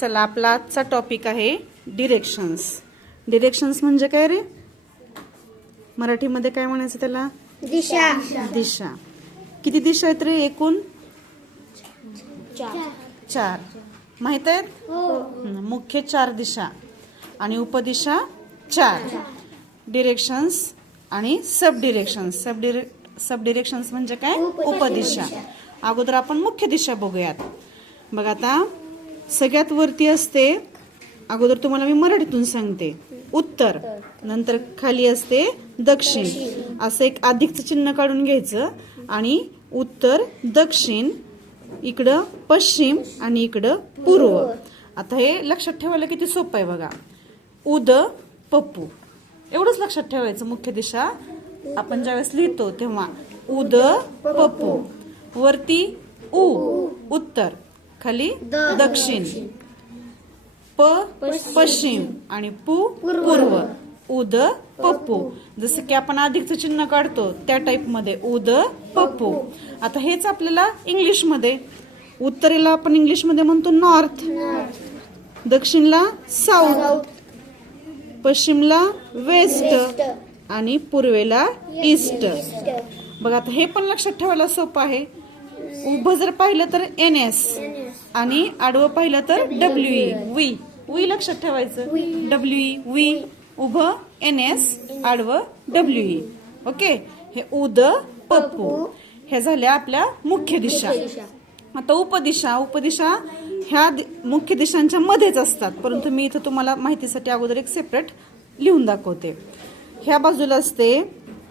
चला आपला आजचा टॉपिक आहे डिरेक्शन्स डिरेक्शन्स म्हणजे काय रे? मराठीमध्ये काय म्हणायचं त्याला? दिशा. दिशा. किती दिशा आहेत रे एकूण? चार. माहीत आहेत? हो. मुख्य चार दिशा आणि उपदिशा चार. डिरेक्शन्स आणि सब डिरेक्शन्स सब डिरे सब डिरेक्शन्स म्हणजे काय? उपदिशा. अगोदर आपण मुख्य दिशा बघूयात. बघ आता. सगळ्यात वरती असते अगोदर तुम्हाला मी मराठीतून सांगते. उत्तर नंतर खाली असते दक्षिण. असं एक अधिकचं चिन्ह काढून घ्यायचं आणि उत्तर दक्षिण इकडं पश्चिम आणि इकडं पूर्व. आता हे लक्षात ठेवायला किती सोपं आहे बघा. उद पप्पू. एवढंच लक्षात ठेवायचं मुख्य दिशा. आपण ज्यावेळेस लिहितो तेव्हा. उद पप्पू. वरती उ उत्तर. खाली दक्षिण. प पश्चिम आणि पू पूर्व. उद पप्पू. जसं की आपण अधिकचं चिन्ह काढतो त्या टाईपमध्ये उद पप्पू. आता हेच आपल्याला इंग्लिशमध्ये उत्तरेला आपण इंग्लिशमध्ये म्हणतो नॉर्थ. दक्षिणला साऊथ. पश्चिमला वेस्ट. आणि पूर्वेला ईस्ट. बघा आता हे पण लक्षात ठेवायला सोपं आहे. उभं जर पाहिलं तर एन एस. आणि आडवं पाहिलं तर डब्ल्यू ई वी वी लक्षात ठेवायचं. डब्ल्यू ई वी उभं एन एस आडवं डब्ल्यू ई ओके हे उद पप्पू हे झाल्या आपल्या मुख्य दिशा. आता उपदिशा उपदिशा ह्या मुख्य दिशांच्या मध्येच असतात. परंतु मी इथं तुम्हाला माहितीसाठी अगोदर एक सेपरेट लिहून दाखवते. ह्या बाजूला असते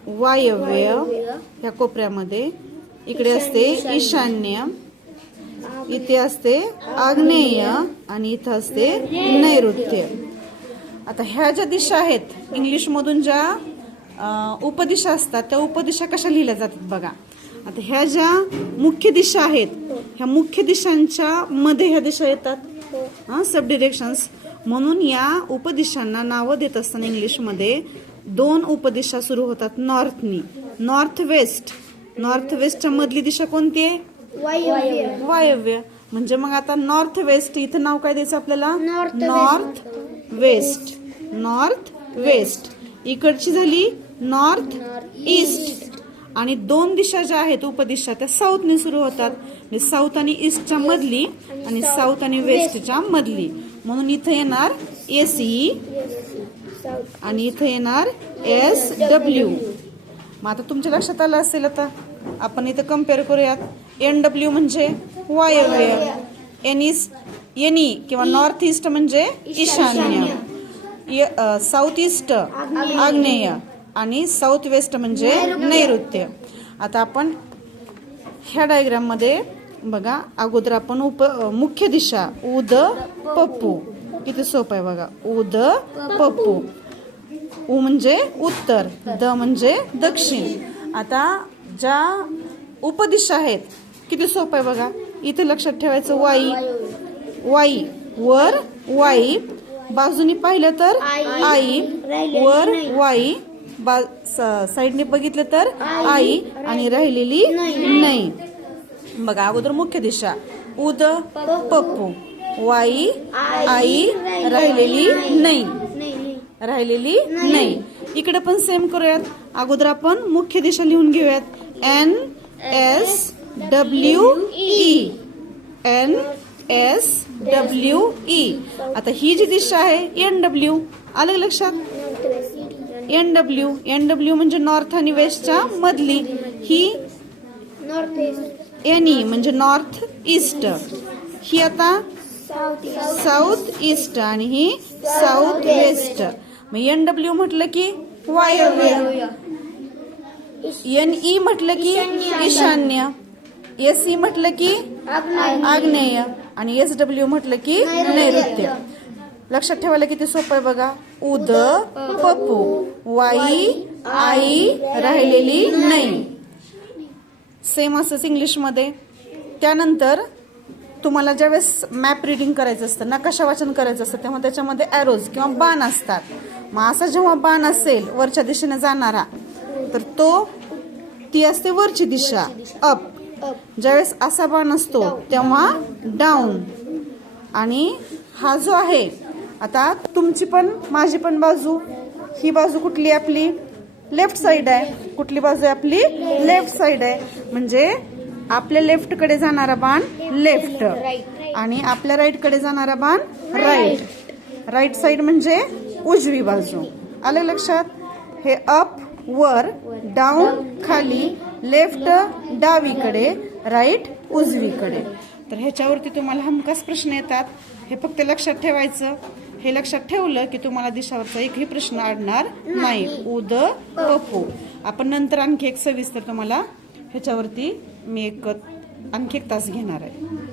वायव्य ह्या कोपऱ्यामध्ये. इकडे असते ईशान्य. इथे असते आग्नेय आणि इथं असते नैऋत्य. आता ह्या ज्या दिशा आहेत इंग्लिशमधून ज्या उपदिशा असतात त्या उपदिशा कशा लिहिल्या जातात बघा. आता ह्या ज्या मुख्य दिशा आहेत ह्या मुख्य दिशांच्या मध्ये ह्या दिशा येतात. हा सब डिरेक्शन्स म्हणून या उपदिशांना नावं देत असताना इंग्लिशमध्ये दोन उपदिशा सुरू होतात नॉर्थनी नॉर्थ वेस्ट नॉर्थ वेस्टच्या मधली दिशा कोणती आहे? वायव्य. वायव्य. म्हणजे मग आता नॉर्थ वेस्ट इथं नाव काय द्यायचं आपल्याला? नॉर्थ वेस्ट नॉर्थ वेस्ट इकडची झाली नॉर्थ ईस्ट आणि दोन दिशा ज्या आहेत उपदिशा त्या साऊथने सुरू होतात. म्हणजे साऊथ आणि ईस्टच्या मधली आणि साऊथ आणि वेस्टच्या मधली. म्हणून इथं येणार एसी आणि इथं येणार एस डब्ल्यू मग आता तुमच्या लक्षात आलं असेल आता? आपण इथं कंपेअर करूयात. एन डब्ल्यू म्हणजे वायव्य एन ईस्ट एनी किंवा नॉर्थ ईस्ट म्हणजे ईशान्य. साऊथ ईस्ट आग्नेय. आणि साऊथ वेस्ट म्हणजे नैऋत्य. आता आपण ह्या डायग्राममध्ये बघा अगोदर आपण उप मुख्य दिशा उद पप्पू. किती सोपं आहे बघा. उद पप्पू. उ म्हणजे उत्तर. द म्हणजे दक्षिण. आता ज्या उपदिशा आहेत किती सोपं आहे बघा. इथे लक्षात ठेवायचं वाई. वाई. वर वाई. बाजूनी पाहिलं तर आई. वर वाई. बा साईडने बघितलं तर आई. आणि राहिलेली नाही. बघा अगोदर मुख्य दिशा. उद पप्पू. वाई आई. राहिलेली नाही. राहिलेली नाही. इकडे पण सेम करूयात. अगोदर आपण मुख्य दिशा लिहून घेऊयात. N S W E N S W E आता ही जी दिशा आहे एन डब्ल्यू आलं लक्षात? एन डब्ल्यू एन डब्ल्यू म्हणजे नॉर्थ आणि वेस्टच्या मधली. ही नॉर्थ एन ई म्हणजे नॉर्थ ईस्ट ही आता साऊथ ईस्ट साऊथ ईस्ट आणि ही साऊथ वेस्ट मग एन डब्ल्यू म्हटलं की वायव्य एन ई म्हटलं की ईशान्य. एस ई म्हटलं की आग्नेय. आणि एस डब्ल्यू म्हटलं की नैऋत्य. लक्षात ठेवायला किती सोपं आहे बघा? उद पप्पू वाई आई राहिलेली नाही सेम असंच इंग्लिशमध्ये त्यानंतर तुम्हाला ज्यावेळेस मॅप रिडिंग करायचं असतं नकाशा वाचन करायचं असतं तेव्हा त्याच्यामध्ये ॲरोज किंवा बाण असतात. मग असा जेव्हा बाण असेल वरच्या दिशेने जाणारा तर तो ती असते वरची दिशा. अप ज्यावेळेस असा बाण असतो तेव्हा डाऊन आणि हा जो आहे आता तुमची पण माझी पण बाजू. ही बाजू कुठली आपली? लेफ्ट साइड आहे. कुठली बाजू आहे आपली? लेफ्ट साइड आहे. म्हणजे आपल्या लेफ्टकडे जाणारा बाण लेफ्ट आणि आपल्या राईटकडे जाणारा बाण राईट राईट साइड म्हणजे उजवी बाजू. आलं लक्षात? हे अप वर डाऊन खाली लेफ्ट डावीकडे राईट उजवीकडे. तर ह्याच्यावरती तुम्हाला हमखास प्रश्न येतात. हे फक्त लक्षात ठेवायचं. हे लक्षात ठेवलं की तुम्हाला दिशावरचा एकही प्रश्न अडणार नाही. उद पपू आपण नंतर आणखी एक सविस्तर तुम्हाला ह्याच्यावरती मी एक आणखी एक तास घेणार आहे.